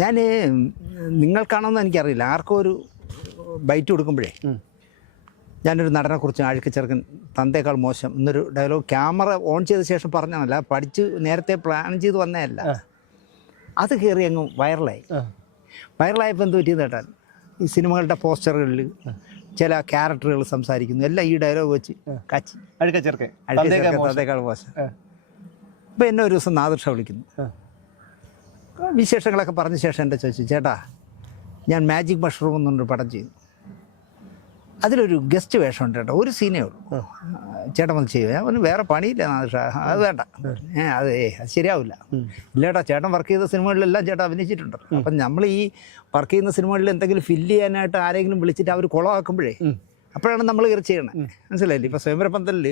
ഞാൻ നിങ്ങൾക്കാണോന്ന് എനിക്കറിയില്ല, ആർക്കും ഒരു ബൈറ്റ് കൊടുക്കുമ്പോഴേ ഞാനൊരു നടനെക്കുറിച്ച് അഴുക്ക് ചെറുക്കൻ തന്തേക്കാൾ മോശം എന്നൊരു ഡയലോഗ് ക്യാമറ ഓൺ ചെയ്ത ശേഷം പറഞ്ഞതല്ല, പഠിച്ച് നേരത്തെ പ്ലാൻ ചെയ്ത് വന്നതല്ല. അത് കയറി അങ്ങ് വൈറലായപ്പോൾ എന്ത് പറ്റിയെന്ന് കേട്ടാൽ ഈ സിനിമകളുടെ പോസ്റ്ററുകളിൽ ചില ക്യാരക്ടറുകൾ സംസാരിക്കുന്നു, എല്ലാം ഈ ഡയലോഗ് വെച്ച് കച്ചി അഴുക്ക ചെറുക്കൻ തന്തേക്കാൾ മോശം. അപ്പോൾ എന്നെ ഒരു ദിവസം നാദിർഷ വിളിക്കുന്നു, വിശേഷങ്ങളൊക്കെ പറഞ്ഞ ശേഷം എൻ്റെ ചോദിച്ചു, ചേട്ടാ ഞാൻ മാജിക് മഷ്റൂം എന്നൊരു പടം ചെയ്തു, അതിലൊരു ഗസ്റ്റ് വേഷമുണ്ട് ചേട്ടാ, ഒരു സീനേ ഉള്ളൂ, ചേട്ടൻ വന്ന് ചെയ്യും. ഞാൻ പറഞ്ഞു വേറെ പണിയില്ല നാദിർഷ, അത് വേണ്ട, അത് ശരിയാവില്ല. ഇല്ലേട്ടാ, ചേട്ടൻ വർക്ക് ചെയ്ത സിനിമകളിലെല്ലാം ചേട്ടൻ അഭിനയിച്ചിട്ടുണ്ട്. അപ്പം നമ്മൾ ഈ വർക്ക് ചെയ്യുന്ന സിനിമകളിൽ എന്തെങ്കിലും ഫില്ല് ചെയ്യാനായിട്ട് ആരെങ്കിലും വിളിച്ചിട്ട് അവർ കുളമാക്കുമ്പോഴേ അപ്പോഴാണ് നമ്മൾ കയറി ചെയ്യണേ, മനസ്സിലായില്ലേ? ഇപ്പം സ്വയംവരപ്പന്തലിൽ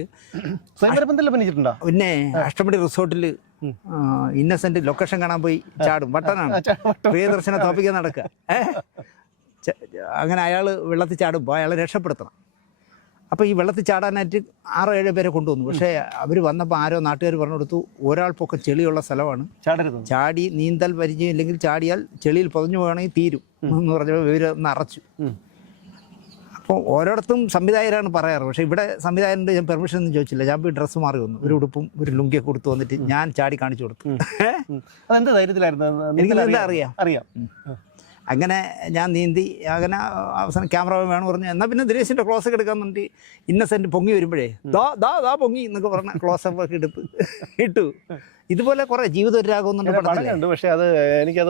അഭിനയിച്ചിട്ടുണ്ടോ? പിന്നെ അഷ്ടമുടി റിസോർട്ടിൽ ഇന്നസെന്റ് ലൊക്കേഷൻ കാണാൻ പോയി ചാടും, വട്ടനാണ്, പ്രിയദർശനെ തോപ്പിക്കാൻ നടക്കുക. അങ്ങനെ അയാൾ വെള്ളത്തിൽ ചാടുമ്പോൾ അയാളെ രക്ഷപ്പെടുത്തണം. അപ്പോൾ ഈ വെള്ളത്തിൽ ചാടാനായിട്ട് 6-7 പേരെ കൊണ്ടുവന്നു. പക്ഷേ അവർ വന്നപ്പോൾ ആരോ നാട്ടുകാർ പറഞ്ഞു കൊടുത്തു, ഒരാൾ പൊക്കം ചെളിയുള്ള സ്ഥലമാണ്, ചാടി നീന്തൽ പരിചയം ഇല്ലെങ്കിൽ ചാടിയാൽ ചെളിയിൽ പൊതഞ്ഞു പോകണമെങ്കിൽ തീരും എന്ന് പറഞ്ഞപ്പോൾ ഇവരൊന്ന് അറച്ചു. അപ്പോൾ ഓരോടത്തും സംവിധായകരാണ് പറയാറ്, പക്ഷേ ഇവിടെ സംവിധായകൻ്റെ ഞാൻ പെർമിഷൻ ഒന്നും ചോദിച്ചില്ല. ഞാൻ പോയി ഡ്രസ്സ് മാറി വന്നു, ഒരു ഉടുപ്പും ഒരു ലുങ്കിയൊക്കെ കൊടുത്തു വന്നിട്ട് ഞാൻ ചാടി കാണിച്ചു കൊടുത്തു. എനിക്കെന്താ അറിയാം. അങ്ങനെ ഞാൻ നീന്തി, അങ്ങനെ അവസാനം ക്യാമറമാൻ വേണം പറഞ്ഞു, എന്നാൽ പിന്നെ ദിനേശിൻ്റെ ക്ലോസൊക്കെ എടുക്കാമെന്നുണ്ട്. ഇന്നസെൻറ്റ് പൊങ്ങി വരുമ്പോഴേ ദാ പൊങ്ങി എന്നൊക്കെ പറഞ്ഞ ക്ലോസപ്പ് ഒക്കെ ഇട്ടു. ഇതുപോലെ കുറെ ജീവിതരാകുന്നുണ്ട് പടത്തിലുണ്ട്, പക്ഷേ അത് എനിക്കത്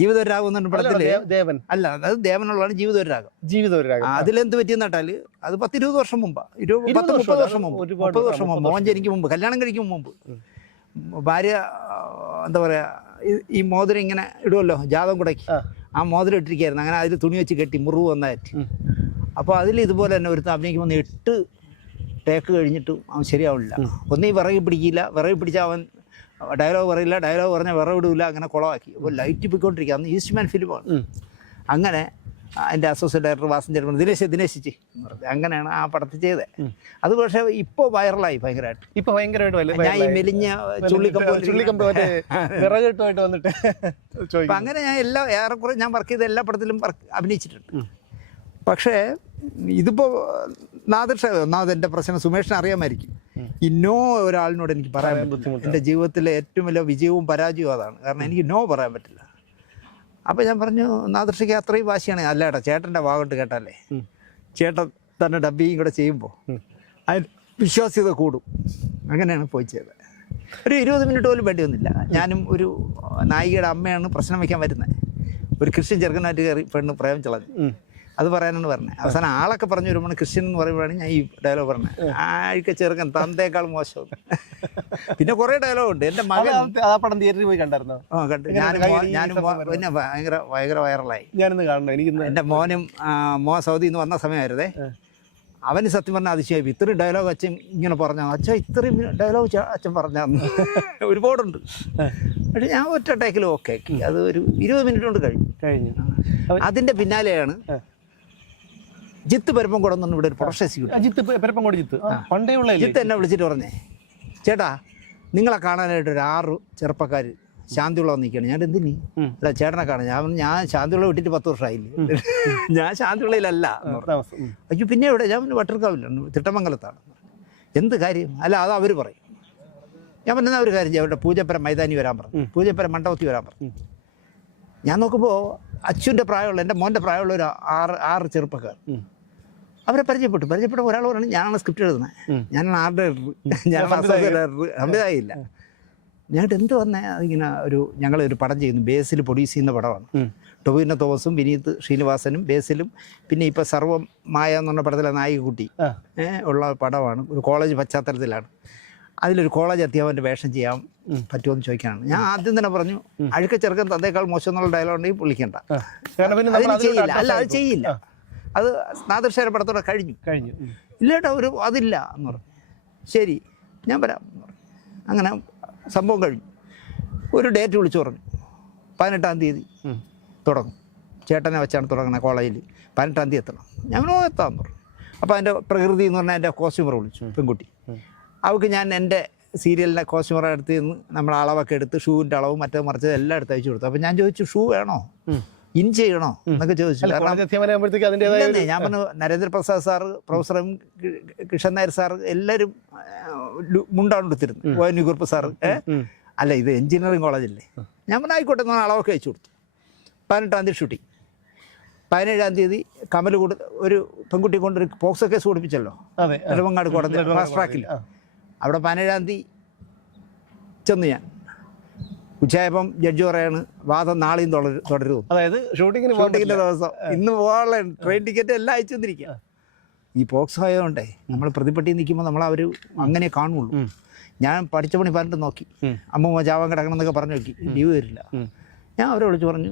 ജീവിതരാകുന്നുണ്ട് പടത്തില്. അല്ല, അത് ദേവനുള്ളതാണ് ജീവിതരാഗം. അതിലെന്ത് പറ്റിയെന്ന് കേട്ടാൽ അത് 10-20 വർഷം മുമ്പ്, 30 വർഷം മുമ്പ്, മോൻ ജനിക്കും മുമ്പ്, കല്യാണം കഴിക്കും മുമ്പ്, ഭാര്യ എന്താ പറയുക, ഈ മോതിരം ഇങ്ങനെ ഇടുമല്ലോ ജാതകം കുടയ്ക്ക്, ആ മോതിരം ഇട്ടിരിക്കുകയായിരുന്നു. അങ്ങനെ അതിൽ തുണി വെച്ച് കെട്ടി മുറിവ് വന്നായിട്ട്. അപ്പോൾ അതിൽ ഇതുപോലെ തന്നെ ഒരുത്തം അഭിനയിക്കുമ്പോൾ 8 ടേക്ക് കഴിഞ്ഞിട്ടും അവൻ ശരിയാവില്ല. ഒന്നീ വിറകി പിടിക്കില്ല, വിറകി പിടിച്ചാൽ അവൻ ഡയലോഗ് പറയില്ല, ഡയലോഗ് പറഞ്ഞാൽ വിറവ് ഇടില്ല, അങ്ങനെ കുളമാക്കി. അപ്പോൾ ലൈറ്റ് പോയിക്കൊണ്ടിരിക്കുക. അന്ന് ഈസ്റ്റ്മാൻ ഫിലിമാണ്. അങ്ങനെ അതിൻ്റെ അസോസിയേറ്റ് ഡയറക്ടർ വാസൻ ചേട്ടൻ ദിനേശിച്ച് അങ്ങനെയാണ് ആ പടത്തിൽ ചെയ്തത്. അത് പക്ഷേ ഇപ്പോൾ വൈറലായി ഭയങ്കരമായിട്ട്. ഞാൻ ഈ മെലിഞ്ഞ ചുള്ളിക്കമ്പുമായിട്ട് വന്നിട്ട് അപ്പം അങ്ങനെ ഞാൻ ഏറെക്കുറെ ഞാൻ വർക്ക് ചെയ്ത എല്ലാ പടത്തിലും അഭിനയിച്ചിട്ടുണ്ട്. പക്ഷേ ഇതിപ്പോൾ ഒന്നാമത് എൻ്റെ പ്രശ്നം സുമേഷിനെ അറിയാമായിരിക്കും. നോ ഒരാളിനോട് എനിക്ക് പറയാൻ പറ്റില്ല. എൻ്റെ ജീവിതത്തിലെ ഏറ്റവും വലിയ വിജയവും പരാജയവും അതാണ്. കാരണം എനിക്ക് നോ പറയാൻ പറ്റില്ല. അപ്പോൾ ഞാൻ പറഞ്ഞു, നാദൃഷയ്ക്ക് അത്രയും വാശിയാണ്. അല്ല ഏട്ടാ, ചേട്ടൻ്റെ വാഗോട്ട് കേട്ടാലേ, ചേട്ടൻ തന്നെ ഡബ്ബിയും കൂടെ ചെയ്യുമ്പോൾ അതിന് വിശ്വാസ്യത കൂടും. അങ്ങനെയാണ് പോയി ചെയ്തത്. ഒരു 20 മിനിറ്റ് പോലും വേണ്ടി വന്നില്ല. ഞാനും ഒരു നായികയുടെ അമ്മയാണ് പ്രശ്നം വയ്ക്കാൻ വരുന്നത്. ഒരു ക്രിസ്ത്യൻ ചെറുക്കനായിട്ട് കയറി പെണ്ണ് പ്രേമം ചളഞ്ഞു. അത് പറയാനാണ് പറഞ്ഞത്. അവസാനം ആളൊക്കെ പറഞ്ഞു വരുമ്പോൾ ക്രിസ്ത്യൻ എന്ന് പറയുമ്പോഴാണ് ഞാൻ ഈ ഡയലോഗ് പറഞ്ഞത്, ആഴ്ച ചെറുക്കൻ തന്തേക്കാൾ മോശം. പിന്നെ കുറേ ഡയലോഗ് ഉണ്ട്. എൻ്റെ മകൻ പടം തിയേറ്ററിൽ പോയി കണ്ടായിരുന്നു. കണ്ടു. ഞാനും പിന്നെ ഭയങ്കര വൈറലായി. എൻ്റെ മോനും സൗദിയിൽ നിന്ന് വന്ന സമയമായിരുന്നേ. അവന് സത്യം പറഞ്ഞാൽ അതിശയായി, ഇത്രയും ഡയലോഗ് അച്ഛൻ ഇങ്ങനെ പറഞ്ഞോ, അച്ഛൻ ഇത്രയും ഡയലോഗ് അച്ഛൻ പറഞ്ഞാന്ന്. ഒരുപാടുണ്ട്. പക്ഷേ ഞാൻ ഒറ്റ ടേക്കിൽ ഓക്കെ ആക്കി. അത് ഒരു 20 മിനിറ്റ് കൊണ്ട് കഴിഞ്ഞു. അതിൻ്റെ പിന്നാലെയാണ് ജിത്ത് പരപ്പംകോട് എന്ന് ഇവിടെ ഒരു പ്രൊഡക്ഷൻ ജിത്ത് എന്നെ വിളിച്ചിട്ട് പറഞ്ഞേ, ചേട്ടാ നിങ്ങളെ കാണാനായിട്ട് ഒരു 6 ചെറുപ്പക്കാർ ശാന്തിയുള്ള നിൽക്കുകയാണ്. ഞാൻ എന്തിനി അല്ല ചേട്ടനെ കാണാൻ. ഞാൻ ശാന്തിയുള്ള വിട്ടിട്ട് 10 വർഷമായില്ലേ, ഞാൻ ശാന്തിയുള്ളതിലല്ല. അയ്യോ പിന്നെ എവിടെ? ഞാൻ വട്ടർക്കാവില്ല, തിട്ടമംഗലത്താണ്. എന്ത് കാര്യം? അല്ല അത് അവർ പറയും. ഞാൻ പറഞ്ഞാൽ ഒരു കാര്യം, അവരുടെ പൂജപ്പര മൈതാനി വരാൻ പറഞ്ഞു, പൂജപ്പര മണ്ഡപത്തിൽ വരാൻ പറഞ്ഞു. ഞാൻ നോക്കുമ്പോൾ അച്ഛൻ്റെ പ്രായമുള്ള, എൻ്റെ മോൻ്റെ പ്രായമുള്ള ഒരു 6 ചെറുപ്പക്കാർ. അവരെ പരിചയപ്പെട്ടു. ഒരാൾ പറഞ്ഞു, ഞാനാണ് സ്ക്രിപ്റ്റ് എഴുതുന്നത്, ഞാനാണ് ആർട്ട് ഡയറക്ടർ, ഞാനാണ് അസോസിയേറ്റ് ഡയറക്ടർ. സംവിധായകമില്ല. ഞാനിട്ട് എന്ത് വന്നേ, അതിങ്ങനെ ഞങ്ങളൊരു പടം ചെയ്യുന്നു, ബേസിൽ പ്രൊഡ്യൂസ് ചെയ്യുന്ന പടമാണ്. ടൊവിനോ തോമസും വിനീത് ശ്രീനിവാസനും ബേസിലും, പിന്നെ ഇപ്പോൾ സർവ്വം മായ എന്ന് പറഞ്ഞ പടത്തിലെ നായികക്കുട്ടി ഉള്ള പടമാണ്. ഒരു കോളേജ് പശ്ചാത്തലത്തിലാണ്. അതിലൊരു കോളേജ് അധ്യാപകൻ്റെ വേഷം ചെയ്യാൻ പറ്റുമോ എന്ന് ചോദിക്കാനാണ്. ഞാൻ ആദ്യം തന്നെ പറഞ്ഞു, അഴുക്ക ചെറുക്കൻ തന്തേക്കാൾ മോശം എന്നുള്ള ഡയലോഗ് ഉണ്ടെങ്കിൽ പുള്ളിക്കണ്ട, ചെയ്യില്ല. അല്ല അത് ചെയ്യില്ല, അത് നാദൃശ്ശേര പടത്തോടെ കഴിഞ്ഞു. ഇല്ലേട്ടാ അതില്ല എന്ന് പറഞ്ഞു. ശരി ഞാൻ വരാം എന്ന് പറഞ്ഞു. അങ്ങനെ സംഭവം കഴിഞ്ഞു. ഒരു ഡേറ്റ് വിളിച്ചു പറഞ്ഞു, 18-ാം തീയതി തുടങ്ങും, ചേട്ടനെ വെച്ചാണ് തുടങ്ങുന്നത് കോളേജിൽ, 18-ാം തീയതി എത്തണം. ഞങ്ങളോ എത്താമെന്ന് പറഞ്ഞു. അപ്പോൾ അതിൻ്റെ പ്രകൃതി എന്ന് പറഞ്ഞാൽ എൻ്റെ കോസ്റ്റ്യൂമർ വിളിച്ചു, പെൺകുട്ടി. അവൾക്ക് ഞാൻ എൻ്റെ സീരിയലിൻ്റെ കോസ്റ്റ്യൂമറെ അടുത്ത് നിന്ന് നമ്മൾ അളവൊക്കെ എടുത്ത് ഷൂവിൻ്റെ അളവും മറ്റേ മറിച്ചത് എല്ലാം എടുത്ത് അയച്ചു കൊടുത്തു. അപ്പോൾ ഞാൻ ചോദിച്ചു ഷൂ വേണോ, ഇൻ ചെയ്യണോ എന്നൊക്കെ ചോദിച്ചു. ഇല്ലെന്നേ, ഞാൻ പറഞ്ഞു Narendra Prasad sir, professor M Kishan Nair sir എല്ലാവരും മുണ്ടാണ് എടുത്തിരുന്നു. ON കുറുപ്പ് സാറ് അല്ല ഇത് എഞ്ചിനീയറിംഗ് കോളേജല്ലേ. ഞാൻ പറഞ്ഞു ആയിക്കോട്ടെ എന്ന് അളവൊക്കെ അയച്ചു കൊടുത്തു. 18-ാം തീയതി ഷൂട്ടിങ്. 17-ാം തീയതി കമൽ ഒരു പെൺകുട്ടി കൊണ്ടൊരു പോക്സോ കേസ് കൊടുപ്പിച്ചല്ലോ നെടുമങ്ങാട് കോടതി ഫാസ്റ്റ് ട്രാക്കിൽ. അവിടെ 17-ാം തീയതി ചെന്ന് ഞാൻ ഉച്ചയായപ്പം ജഡ്ജി പറയാണ് വാദം നാളെയും തുടരും. അതായത് ഷൂട്ടിങ്ങിൻ്റെ ദിവസം ഇന്ന് പോകാനുള്ള ട്രെയിൻ ടിക്കറ്റ് എല്ലാം അയച്ചു തന്നിരിക്കുക. ഈ പോക്സോ ആയതുകൊണ്ടേ നമ്മൾ പ്രതിപട്ടി നിൽക്കുമ്പോൾ നമ്മൾ അവർ അങ്ങനെ കാണുള്ളൂ. ഞാൻ പഠിച്ച പണി പറഞ്ഞിട്ട് നോക്കി, അമ്മ ജാവാൻ കിടക്കണം എന്നൊക്കെ പറഞ്ഞു നോക്കി, ലീവ് തരില്ല. ഞാൻ അവരെ വിളിച്ച് പറഞ്ഞു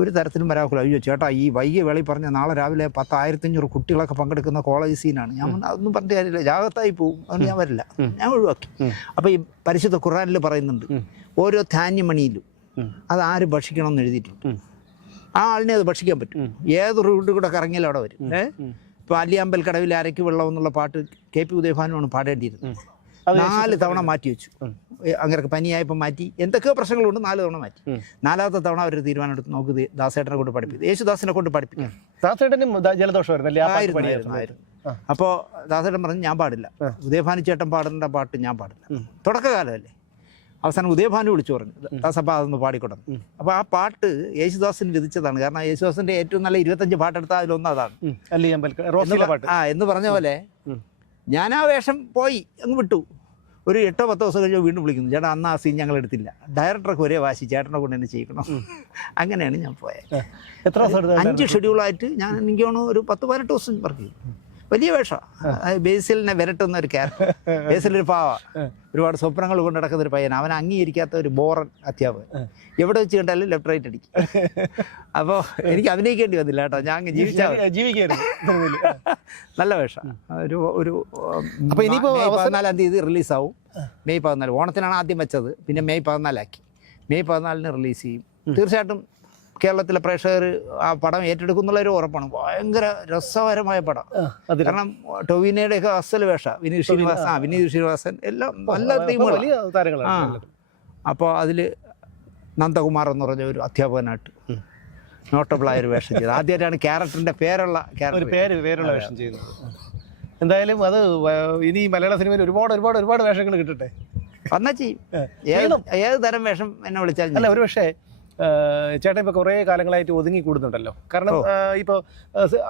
ഒരു തരത്തിലും വരാക്കില്ല. അയ്യോ ചേട്ടാ ഈ വൈകിയ വേളയിൽ പറഞ്ഞ നാളെ രാവിലെ 10,500 കുട്ടികളൊക്കെ പങ്കെടുക്കുന്ന കോളേജ് സീനാണ്. ഞാൻ അതൊന്നും പറഞ്ഞിട്ട് കാര്യമില്ല, ജാഗ്രതായി പോകും, അതുകൊണ്ട് ഞാൻ വരില്ല, ഞാൻ ഒഴിവാക്കി. അപ്പോൾ ഈ പരിശുദ്ധ ഖുർആനിൽ പറയുന്നുണ്ട് ഓരോ ധാന്യമണിയിലും അത് ആര് ഭക്ഷിക്കണമെന്ന് എഴുതിയിട്ടുണ്ട്. ആ ആളിനെ അത് ഭക്ഷിക്കാൻ പറ്റും. ഏത് റൂട്ടിൽ കൂടെ കറങ്ങിയാലും അവിടെ വരും. ഇപ്പോൾ അല്ലിയാമ്പൽ കടവിൽ അരയ്ക്ക് വെള്ളം എന്നുള്ള പാട്ട് KP ഉദയഭാനുമാണ് പാടേണ്ടിയിരുന്നത്. 4 തവണ മാറ്റി വെച്ചു. അങ്ങനെ പനിയായപ്പോൾ മാറ്റി, എന്തൊക്കെയോ പ്രശ്നങ്ങളുണ്ട്, 4 തവണ മാറ്റി. 4ാമത്തെ തവണ അവർ തീരുമാനം എടുത്ത് നമുക്ക് ദാസേട്ടനെ കൊണ്ട് പഠിപ്പിക്കും, യേശുദാസിനെ കൊണ്ട് പഠിപ്പിക്കാം. ജലദോഷമായിരുന്നു. അപ്പോൾ ദാസേട്ടൻ പറഞ്ഞു ഞാൻ പാടില്ല, ഉദയഭാനു ചേട്ടൻ പാടേണ്ട പാട്ട് ഞാൻ പാടില്ല. തുടക്കകാലമല്ലേ. അവസാനം ഉദയഭാനു വിളിച്ചു പറഞ്ഞു ദാസപ്പ അതൊന്ന് പാടിക്കൊടുന്നു. അപ്പോൾ ആ പാട്ട് യേശുദാസിന് വിധിച്ചതാണ്. കാരണം യേശുദാസിൻ്റെ ഏറ്റവും നല്ല 25 പാട്ടെടുത്താൽ അതിലൊന്നും അതാണ് എന്ന് പറഞ്ഞ പോലെ ഞാൻ ആ വേഷം പോയി അങ്ങ് വിട്ടു. ഒരു 8-10 ദിവസം കഴിഞ്ഞ് വീണ്ടും വിളിക്കുന്നു, ചേട്ടാ അന്ന് ആ സീൻ ഞങ്ങൾ എടുത്തില്ല, ഡയറക്ടർക്ക് ഒരേ വാശി ചേട്ടനെ കൊണ്ട് തന്നെ ചെയ്യിക്കണം. അങ്ങനെയാണ് ഞാൻ പോയത്. 5 ഷെഡ്യൂളായിട്ട് ഞാൻ എനിക്ക് തോന്നുന്നു ഒരു 10-18 ദിവസം വർക്ക് ചെയ്തു. വലിയ വേഷമാണ്. ബേസിലിനെ വിരട്ടുന്ന ഒരു ക്യാരക്ടർ. ബേസിലൊരു പാവ, ഒരുപാട് സ്വപ്നങ്ങൾ കൊണ്ട് നടക്കുന്ന ഒരു പയ്യൻ, അവൻ അംഗീകരിക്കാത്ത ഒരു ബോറൻ അധ്യാപകൻ. എവിടെ വെച്ച് കണ്ടാലും ലെഫ്റ്റ് റൈറ്റ് അടിക്കും. അപ്പോൾ എനിക്ക് അഭിനയിക്കേണ്ടി വന്നില്ല കേട്ടോ, ഞാൻ ജീവിക്കായിരുന്നു. നല്ല വേഷം. ഒരു 14-ാം തീയതി റിലീസാവും. മെയ് 14 ഓണത്തിനാണ് ആദ്യം വെച്ചത്, പിന്നെ മെയ് 14 ആക്കി. മെയ് 14 റിലീസ് ചെയ്യും. തീർച്ചയായിട്ടും കേരളത്തിലെ പ്രേക്ഷകർ ആ പടം ഏറ്റെടുക്കുന്നുള്ളൊരു ഉറപ്പാണ്. ഭയങ്കര രസകരമായ പടം. കാരണം ടൊവിനോയുടെയൊക്കെ അസൽ വേഷ, വിനീത് ശ്രീനിവാസൻ എല്ലാം നല്ല ടീമുകളാണ്. അപ്പോൾ അതിൽ നന്ദകുമാർ എന്ന് പറഞ്ഞ ഒരു അധ്യാപകനായിട്ട് നോട്ടബിളായൊരു വേഷം ചെയ്തു. ആദ്യമായിട്ടാണ് ക്യാരക്ടറിൻ്റെ പേരുള്ള വേഷം ചെയ്യുന്നത്. എന്തായാലും അത് ഇനി മലയാള സിനിമയിൽ ഒരുപാട് വേഷങ്ങൾ കിട്ടട്ടെ. വന്നാൽ ചെയ്യും. ഏത് തരം വേഷം എന്നെ വിളിച്ചാൽ. അല്ല, ഒരു പക്ഷേ ചേട്ടൻ ഇപ്പോൾ കുറേ കാലങ്ങളായിട്ട് ഒതുങ്ങി കൂടുന്നുണ്ടല്ലോ. കാരണം ഇപ്പോൾ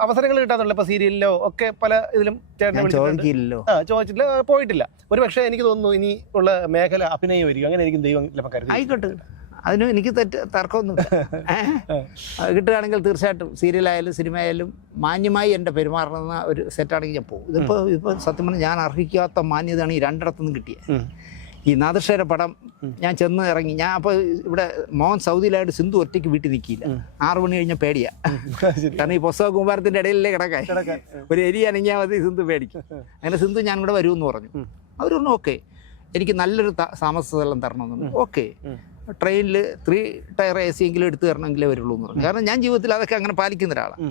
അവസരങ്ങൾ കിട്ടാത്തുള്ളൂ. ഇപ്പോൾ സീരിയലിലോ ഒക്കെ പല ഇതിലും ചേട്ടനെ ചോദിച്ചിട്ടില്ല, പോയിട്ടില്ല. ഒരു പക്ഷേ എനിക്ക് തോന്നുന്നു ഇനി ഉള്ള മേഖല അഭിനയമായിരിക്കും. അങ്ങനെ എനിക്ക് ദൈവം ചിലപ്പോൾ കരുതി. ആയിക്കോട്ടെ, അതിന് എനിക്ക് തർക്കമൊന്നുമില്ല. കിട്ടുകയാണെങ്കിൽ തീർച്ചയായിട്ടും സീരിയലായാലും സിനിമയായാലും മാന്യമായി എൻ്റെ പെരുമാറുന്ന ഒരു സെറ്റാണെങ്കിൽ ഞാൻ പോകും. ഇപ്പോൾ സത്യം പറഞ്ഞാൽ ഞാൻ അർഹിക്കാത്ത മാന്യതയാണ് ഈ 2 കിട്ടിയത്. ഈ നാദിർഷയുടെ പടം ഞാൻ ചെന്ന് ഇറങ്ങി. ഞാൻ അപ്പോൾ ഇവിടെ മോഹൻ സൗദിയിലായിട്ട് സിന്ധു ഒറ്റയ്ക്ക് വീട്ടിൽ നിൽക്കില്ല. 6 മണി കഴിഞ്ഞാൽ പേടിയാ. കാരണം ഈ പുസ്തക കുമാരത്തിൻ്റെ ഇടയിലല്ലേ കിടക്കാൻ, ഒരു എരി അനങ്ങിയാൽ മതി സിന്ധു പേടിക്കും. അങ്ങനെ സിന്ധു ഞാൻ ഇവിടെ വരുമെന്ന് പറഞ്ഞു. അവർ പറഞ്ഞു ഓക്കെ, എനിക്ക് നല്ലൊരു താമസ സ്ഥലം തരണമെന്ന്. ഓക്കെ, ട്രെയിനിൽ 3 ടയർ AC എങ്കിലും എടുത്തു തരണമെങ്കിലേ വരുള്ളൂ എന്ന് പറഞ്ഞു. കാരണം ഞാൻ ജീവിതത്തിൽ അതൊക്കെ അങ്ങനെ പാലിക്കുന്ന ഒരാളാണ്.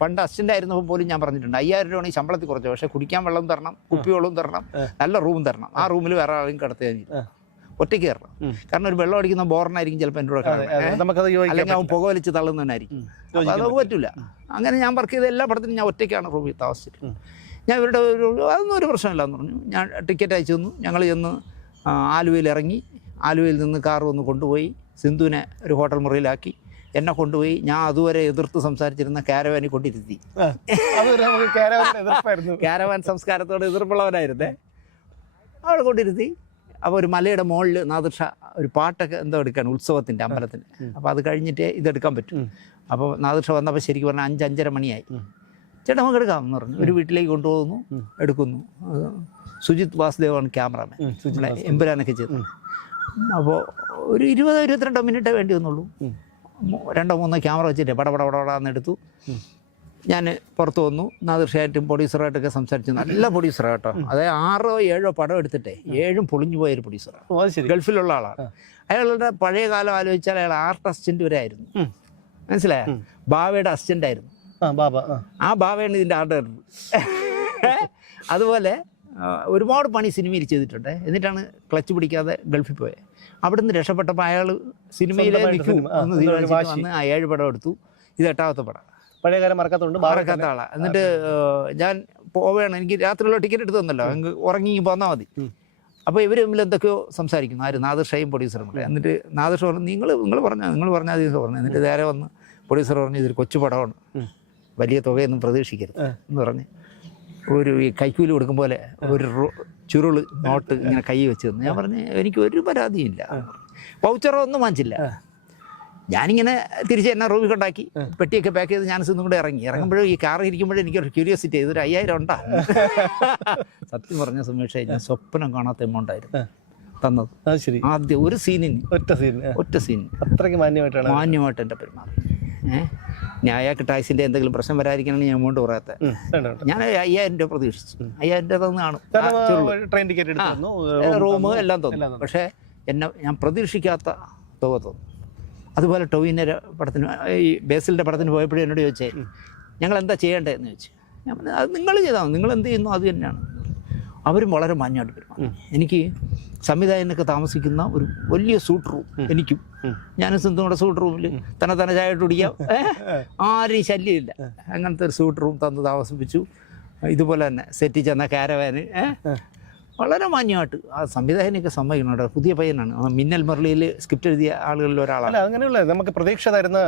പണ്ട് അസിസ്റ്റൻ്റ് ആയിരുന്നപ്പോൾ പോലും ഞാൻ പറഞ്ഞിട്ടുണ്ട് 5000 രൂപയാണ് ഈ ശമ്പളത്തിൽ കുറച്ച്, പക്ഷേ കുടിക്കാൻ വെള്ളം തരണം, കുപ്പി വെള്ളം തരണം, നല്ല റൂം തരണം. ആ റൂമിൽ വേറെ ആളെയും കിടത്തിയാൽ ഒറ്റയ്ക്ക് കയറണം. കാരണം ഒരു വെള്ളം അടിക്കുന്ന ബോറിനായിരിക്കും ചിലപ്പോൾ എൻ്റെ കൂടെ, അല്ലെങ്കിൽ അവൻ പുക വലിച്ച് തള്ളുന്നവനായിരിക്കും. അപ്പോൾ അതൊക്കെ പറ്റില്ല. അങ്ങനെ ഞാൻ വർക്ക് ചെയ്ത എല്ലാ പടത്തിനും ഞാൻ ഒറ്റയ്ക്കാണ് റൂമിൽ താമസിച്ചിട്ട്. ഞാൻ ഇവരുടെ അതൊന്നും ഒരു പ്രശ്നമില്ല എന്ന് പറഞ്ഞു. ഞാൻ ടിക്കറ്റ് അയച്ചു തന്നു. ഞങ്ങൾ ചെന്ന് ആലുവയിൽ ഇറങ്ങി. ആലുവയിൽ നിന്ന് കാർ വന്ന് കൊണ്ടുപോയി സിന്ധുവിനെ ഒരു ഹോട്ടൽ മുറിയിലാക്കി. എന്നെ കൊണ്ടുപോയി ഞാൻ അതുവരെ എതിർത്ത് സംസാരിച്ചിരുന്ന കാരവാനിൽ കൊണ്ടിരുത്തി. കാരവാൻ സംസ്കാരത്തോട് എതിർപ്പുള്ളവനായിരുന്നേ. അവിടെ കൊണ്ടിരുത്തി. അപ്പോൾ ഒരു മലയുടെ മുകളിൽ നാദിർഷ ഒരു പാട്ടൊക്കെ എന്തോ എടുക്കുകയാണ് ഉത്സവത്തിൻ്റെ അമ്പലത്തിന്. അപ്പോൾ അത് കഴിഞ്ഞിട്ടേ ഇതെടുക്കാൻ പറ്റും. അപ്പോൾ നാദിർഷ വന്നപ്പോൾ ശരിക്കും പറഞ്ഞാൽ 5-5:30 മണിയായി. ചേട്ടാ നമുക്ക് എടുക്കാമെന്ന് പറഞ്ഞു. ഒരു വീട്ടിലേക്ക് കൊണ്ടുപോകുന്നു, എടുക്കുന്നു. സുജിത് വാസുദേവാണ് ക്യാമറാമാൻ, എമ്പുരാനൊക്കെ ചെയ്തു. അപ്പോൾ ഒരു 20-22 മിനിറ്റേ വേണ്ടി വന്നുള്ളൂ. 2-3 ക്യാമറ വെച്ചിട്ട് പടപടപടാന്ന് എടുത്തു. ഞാൻ പുറത്ത് വന്നു. നാദിർഷയായിട്ടും പ്രൊഡ്യൂസറായിട്ടൊക്കെ സംസാരിച്ചു. നല്ല പ്രൊഡ്യൂസറാണ് കേട്ടോ. അതായത് 6-7 പടം എടുത്തിട്ടേ 7 പൊളിഞ്ഞു പോയൊരു പ്രൊഡ്യൂസറാണ്. ഗൾഫിലുള്ള ആളാണ്. അയാളുടെ പഴയ കാലം ആലോചിച്ചാൽ അയാൾ ആർട്ട് അസിസ്റ്റൻ്റ് വരെ ആയിരുന്നു. മനസ്സിലായോ? ബാവയുടെ അസിസ്റ്റൻ്റ് ആയിരുന്നു. ആ ബാവയാണ് ഇതിൻ്റെ ആർട്ട് ഡയറക്ടർ. അതുപോലെ ഒരുപാട് പണി സിനിമയിൽ ചെയ്തിട്ടുണ്ട്. എന്നിട്ടാണ് ക്ലച്ച് പിടിക്കാതെ ഗൾഫിൽ പോയത്. അവിടുന്ന് രക്ഷപ്പെട്ടപ്പോൾ അയാൾ സിനിമയിലെ നിൽക്കും എന്ന് തീരുമാനിച്ചിട്ട് വന്ന് 7 പടം എടുത്തു. ഇത് 8ാമത്തെ പടം. പഴയ കാലം മറക്കാത്തതുകൊണ്ട് മറക്കാത്ത ആളാണ്. എന്നിട്ട് ഞാൻ പോവുകയാണ്, എനിക്ക് രാത്രിയുള്ള ടിക്കറ്റ് എടുത്ത് തന്നല്ലോ, അങ്ങ് ഉറങ്ങി പോന്നാൽ മതി. അപ്പോൾ ഇവർ തമ്മിൽ എന്തൊക്കെയോ സംസാരിക്കുന്നു, ആര് നാദിർ ഷായും പ്രൊഡ്യൂസറും കൂടെ. എന്നിട്ട് നാദിർ ഷാ പറഞ്ഞു നിങ്ങൾ പറഞ്ഞാൽ ദിവസം പറഞ്ഞു. എന്നിട്ട് നേരെ വന്ന് പ്രൊഡ്യൂസർ പറഞ്ഞു ഇതൊരു കൊച്ചു പടമാണ്, വലിയ തുകയൊന്നും പ്രതീക്ഷിക്കരുത് എന്ന് പറഞ്ഞ് ഈ കൈക്കൂലി കൊടുക്കും പോലെ ഒരു ചുരുള് നോട്ട് ഇങ്ങനെ കൈ വെച്ച് തന്നു. ഞാൻ പറഞ്ഞു എനിക്ക് ഒരു പരാതിയില്ല, വൗച്ചറോ ഒന്നും വാങ്ങിച്ചില്ല. ഞാനിങ്ങനെ തിരിച്ച് എന്നെ റൂമിൽ കൊണ്ടാക്കി പെട്ടിയൊക്കെ പാക്ക് ചെയ്ത് ഞാൻ ഇന്നും കൂടെ ഇറങ്ങുമ്പോഴും ഈ കാറിൽ ഇരിക്കുമ്പോഴും എനിക്കൊരു ക്യൂരിയോസിറ്റി, ഇതൊരു 5000 ഉണ്ടാ. സത്യം പറഞ്ഞ സുമേഷ്, ഞാൻ സ്വപ്നം കാണാത്ത എമൗണ്ട് ആയിരുന്നു തന്നത്. ആദ്യം ഒരു സീനിന് ഒറ്റ സീൻ അത്രയ്ക്ക് മാന്യമായിട്ട് എൻ്റെ പെരുമാറി. ഞാൻ അയാൾക്ക് ടാക്സിൻ്റെ എന്തെങ്കിലും പ്രശ്നം വരാതിരിക്കണമെന്ന് ഞാൻ എമൗണ്ട് പറയാത്ത. ഞാൻ 5000 രൂപ പ്രതീക്ഷിച്ചു. 5000 രൂപ തന്നാണ് റൂം എല്ലാം തോന്നുന്നു. പക്ഷേ ഞാൻ പ്രതീക്ഷിക്കാത്ത തുക തോന്നും. അതുപോലെ ടോവിൻ്റെ പടത്തിന്, ഈ ബേസിലിൻ്റെ പടത്തിന് പോയപ്പോഴും എന്നോട് ചോദിച്ചേ ഞങ്ങൾ എന്താ ചെയ്യേണ്ടതെന്ന് ചോദിച്ചു. ഞാൻ പറഞ്ഞു അത് നിങ്ങൾ ചെയ്താൽ നിങ്ങൾ എന്ത് ചെയ്യുന്നു അത് തന്നെയാണ്. അവരും വളരെ മാന്യമായിട്ട് പെരുമാറും. എനിക്ക് സംവിധായകനൊക്കെ താമസിക്കുന്ന ഒരു വലിയ സൂട്ട് റൂം, എനിക്കും ഞാനും സിന്ധുവും കൂടെ സൂട്ട് റൂമിൽ തന്നെ ചായ ഇട്ട് കുടിക്കാം, ആരെയും ശല്യമില്ല. അങ്ങനത്തെ ഒരു സൂട്ട് റൂം തന്ന് താമസിപ്പിച്ചു. ഇതുപോലെ തന്നെ സെറ്റിൽ ചെന്ന കാരവാന് വളരെ മാന്യമായിട്ട്. ആ സംവിധായകനൊക്കെ സമ്മതിക്കണം. പുതിയ പയ്യനാണ്, മിന്നൽ മുരളിയിൽ സ്ക്രിപ്റ്റ് എഴുതിയ ആളുകളിൽ ഒരാളാണ്. അങ്ങനെയുള്ള നമുക്ക് പ്രതീക്ഷ തരുന്ന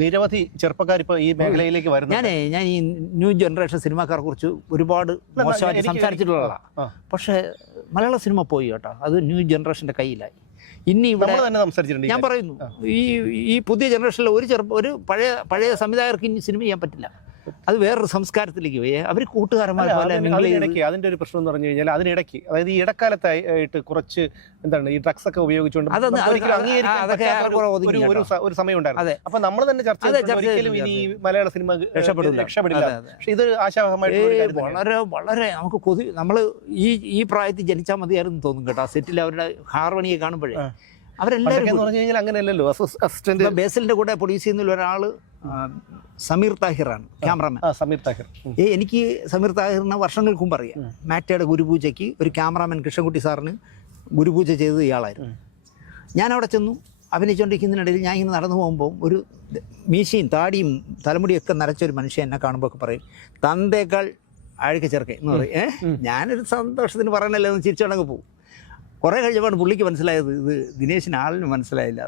നിരവധി ചെറുപ്പക്കാർ ഇപ്പോൾ ഈ മേഖലയിലേക്ക് വരുന്നു. ഞാൻ ഈ ന്യൂ ജനറേഷൻ സിനിമാക്കാരെ കുറിച്ച് ഒരുപാട് മോശമായിട്ട് സംസാരിച്ചിട്ടുള്ള ആളാണ്. പക്ഷേ മലയാള സിനിമ പോയി കേട്ടോ, അത് ന്യൂ ജനറേഷൻ്റെ കയ്യിലായി. ഇനി ഇവിടെ ഞാൻ പറയുന്നു, ഈ പുതിയ ജനറേഷനിൽ ഒരു പഴയ സംവിധായകർക്ക് ഇനി സിനിമ ചെയ്യാൻ പറ്റില്ല. അത് വേറൊരു സംസ്കാരത്തിലേക്ക് പോയി. അവർ കൂട്ടുകാരന്മാർ പോലെ അതിൻ്റെ ഒരു പ്രശ്നം എന്ന് പറഞ്ഞു കഴിഞ്ഞാൽ അതിനിടയ്ക്ക്, അതായത് ഈ ഇടക്കാലത്തായിട്ട് കുറച്ച് എന്താണ് ഈ ഡ്രഗ്സ് ഒക്കെ ഉപയോഗിച്ചുകൊണ്ട് ഒരു സമയം ഉണ്ടായിരുന്നു. അപ്പൊ നമ്മൾ തന്നെ ഒരിക്കലും ഇനി മലയാള സിനിമ രക്ഷപ്പെടില്ല. പക്ഷെ ഇത് ആശാവഹമായിട്ട് വളരെ നമുക്ക് നമ്മൾ ഈ പ്രായത്തിൽ ജനിച്ചാൽ മതിയായിരുന്നു തോന്നും കേട്ടോ. സെറ്റിൽ അവരുടെ ഹാർമണിയെ കാണുമ്പോഴേ അവരെല്ലാവരും പറഞ്ഞു കഴിഞ്ഞാൽ അങ്ങനെയല്ലല്ലോ. അസിസ്റ്റന്റ് ബേസിലിന്റെ കൂടെ പ്രൊഡ്യൂസ് ചെയ്യുന്ന ഒരാൾ സമീർ താഹിറാണ് ക്യാമറമാൻ. സമീർ താഹിർ എനിക്ക് സമീർ താഹിറിനെ വർഷങ്ങൾക്ക് മുമ്പ് അറിയാം. മാറ്റയുടെ ഗുരുപൂജയ്ക്ക് ഒരു ക്യാമറാമാൻ കൃഷ്ണൻകുട്ടി സാറിന് ഗുരുപൂജ ചെയ്തത് ഇയാളായിരുന്നു. ഞാൻ അവിടെ ചെന്നു അഭിനയിച്ചുകൊണ്ടിരിക്കുന്നതിനിടയിൽ ഞാൻ ഇങ്ങനെ നടന്നു പോകുമ്പോൾ ഒരു മീശയും താടിയും തലമുടിയൊക്കെ നരച്ചൊരു മനുഷ്യൻ എന്നെ കാണുമ്പോൾ ഒക്കെ പറയും തന്തേക്കാൾ അഴുക്ക ചെറുക്കൻ എന്ന് പറയും. ഞാനൊരു സന്തോഷത്തിന് പറയണല്ലോ എന്ന് ചിരിച്ചോണ്ടങ്ങ് പോകും. കുറേ കഴിഞ്ഞപ്പോൾ പുള്ളിക്ക് മനസ്സിലായത് ഇത് ദിനേശിന് ആളിന് മനസ്സിലായില്ല.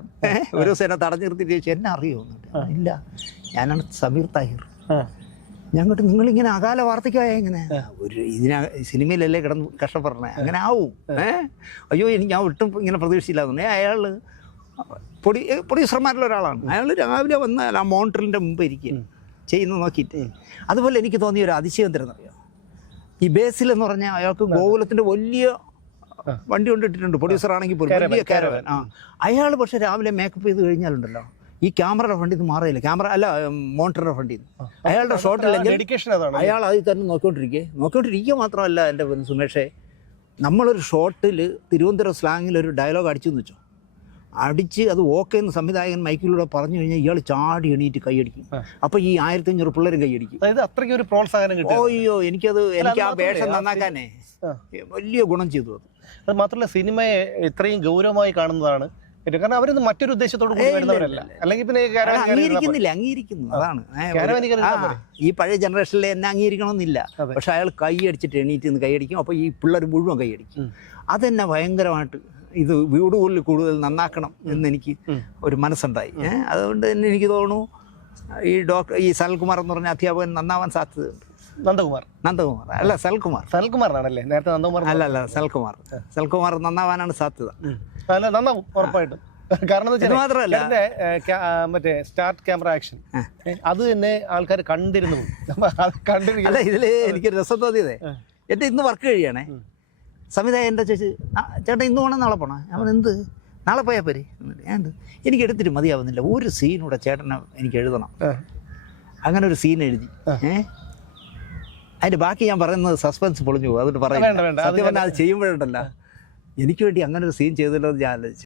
ഒരു ദിവസം എന്നെ തടഞ്ഞു നിർത്തിയിട്ട് ചോദിച്ചു എന്നെ അറിയുമോ? ഇല്ല, ഞാനാണ് സമീർ താഹിർ. ഞങ്ങോട്ട് നിങ്ങളിങ്ങനെ അകാല വാർത്തയ്ക്കായ ഇങ്ങനെ ഒരു സിനിമയിലല്ലേ കിടന്ന് കഷ്ടപ്പെടണേ, അങ്ങനെ ആവും. അയ്യോ ഞാൻ ഒട്ടും ഇങ്ങനെ പ്രതീക്ഷിച്ചില്ലാന്ന്. അയാൾ പ്രൊഡ്യൂസർമാരിൽ ഒരാളാണ്. അയാൾ രാവിലെ വന്നാൽ ആ മോണിറ്ററിൻ്റെ മുമ്പ് ഇരിക്കുക ചെയ്യുന്നത് നോക്കിയിട്ട്. അതുപോലെ എനിക്ക് തോന്നിയ ഒരു അതിശയം തരുന്നറിയോ, ഈ ബേസിൽ എന്ന് പറഞ്ഞാൽ അയാൾക്ക് ഗോകുലത്തിൻ്റെ വലിയ വണ്ടി കൊണ്ടിട്ടിട്ടുണ്ട്, പ്രൊഡ്യൂസർ ആണെങ്കിൽ പോലും വലിയ കാരവാൻ. അയാൾ പക്ഷേ രാവിലെ മേക്കപ്പ് ചെയ്ത് കഴിഞ്ഞാലുണ്ടല്ലോ ഈ ക്യാമറയുടെ ഫണ്ടിൽ നിന്ന് മാറിയില്ല, ക്യാമറ അല്ല മോണിറ്ററിന്റെ ഫണ്ടിൽ നിന്ന്. അയാളുടെ ഷോട്ടില്ലെങ്കിൽ അയാൾ അതിൽ തന്നെ നോക്കിക്കൊണ്ടിരിക്കുക മാത്രമല്ല എൻ്റെ സുമേഷേ, നമ്മളൊരു ഷോട്ടിൽ തിരുവനന്തപുരം സ്ലാങ്ങിൽ ഒരു ഡയലോഗ് അടിച്ചു എന്ന് വെച്ചോ, അടിച്ച് അത് ഓക്കെ എന്ന് സംവിധായകൻ മൈക്കിലൂടെ പറഞ്ഞു കഴിഞ്ഞാൽ ഇയാൾ ചാടി എണീറ്റ് കൈയടിക്കും. അപ്പോൾ ഈ 1500 പിള്ളേരും കൈയടിക്കും. അത്രയ്ക്ക് ഒരു പ്രോത്സാഹനം കിട്ടും. ഓയ്യോ എനിക്ക് ആ വേഷം നന്നാക്കാനേ വലിയ ഗുണം ചെയ്തു. അത് മാത്രമല്ല സിനിമയെ ഇത്രയും ഗൗരവമായി കാണുന്നതാണ്. കാരണം അവരൊന്നും മറ്റൊരു ഉദ്ദേശത്തോട് കൂടി വരുന്നവരല്ല. അല്ലെങ്കിൽ പിന്നെ അംഗീകരിക്കുന്നു. അതാണ് ഈ പഴയ ജനറേഷനിൽ എന്നെ അംഗീകരിക്കണമെന്നില്ല. പക്ഷെ അയാൾ കൈയടിച്ചിട്ട് എണീറ്റ് നിന്ന് കൈയടിക്കും. അപ്പോൾ ഈ പിള്ളേർ മുഴുവൻ കൈയടിക്കും. അതെന്നെ ഭയങ്കരമായിട്ട് ഇത് കൂടുതൽ നന്നാക്കണം എന്നെനിക്ക് ഒരു മനസ്സുണ്ടായി. അതുകൊണ്ട് തന്നെ എനിക്ക് തോന്നുന്നു ഈ സനൽകുമാർ എന്ന് പറഞ്ഞ അധ്യാപകൻ നന്നാവാൻ സാധ്യതയുണ്ട്. നന്ദകുമാർ അല്ല സൽകുമാറാണല്ലേ നേരത്തെ നന്ദകുമാർ അല്ല സൽകുമാർ നന്നാവാനാണ് സാധ്യത. നന്നാവും ഉറപ്പായിട്ടും. കാരണം മാത്രമല്ല മറ്റേ സ്റ്റാർട്ട് ക്യാമറ ആക്ഷൻ അത് തന്നെ ആൾക്കാർ കണ്ടിരുന്നു. അല്ല ഇതില് എനിക്കൊരു രസം തോന്നിയതേ, എൻ്റെ ഇന്ന് വർക്ക് കഴിയണേ, സംവിധായകൻ്റെ ചോദിച്ച് ചേട്ടാ ഇന്ന് പോകണം നാളെ പോകണം. ഞാൻ എന്ത് നാളെ പോയാൽ പോരെ? ഞാൻ എനിക്ക് എടുത്തിട്ട് മതിയാവുന്നില്ല, ഒരു സീനൂടെ ചേട്ടനെ എനിക്ക് എഴുതണം. അങ്ങനെ ഒരു സീൻ എഴുതി. അതിൻ്റെ ബാക്കി ഞാൻ പറയുന്നത് സസ്പെൻസ് പൊളിഞ്ഞു പോകും, അതുകൊണ്ട് പറയുന്നത്. സത്യം പറഞ്ഞാൽ അത് ചെയ്യുമ്പോഴുണ്ടല്ല എനിക്ക് വേണ്ടി അങ്ങനെ ഒരു സീൻ ചെയ്തല്ലോ എന്ന് ഞാൻ ആലോചിച്ചു.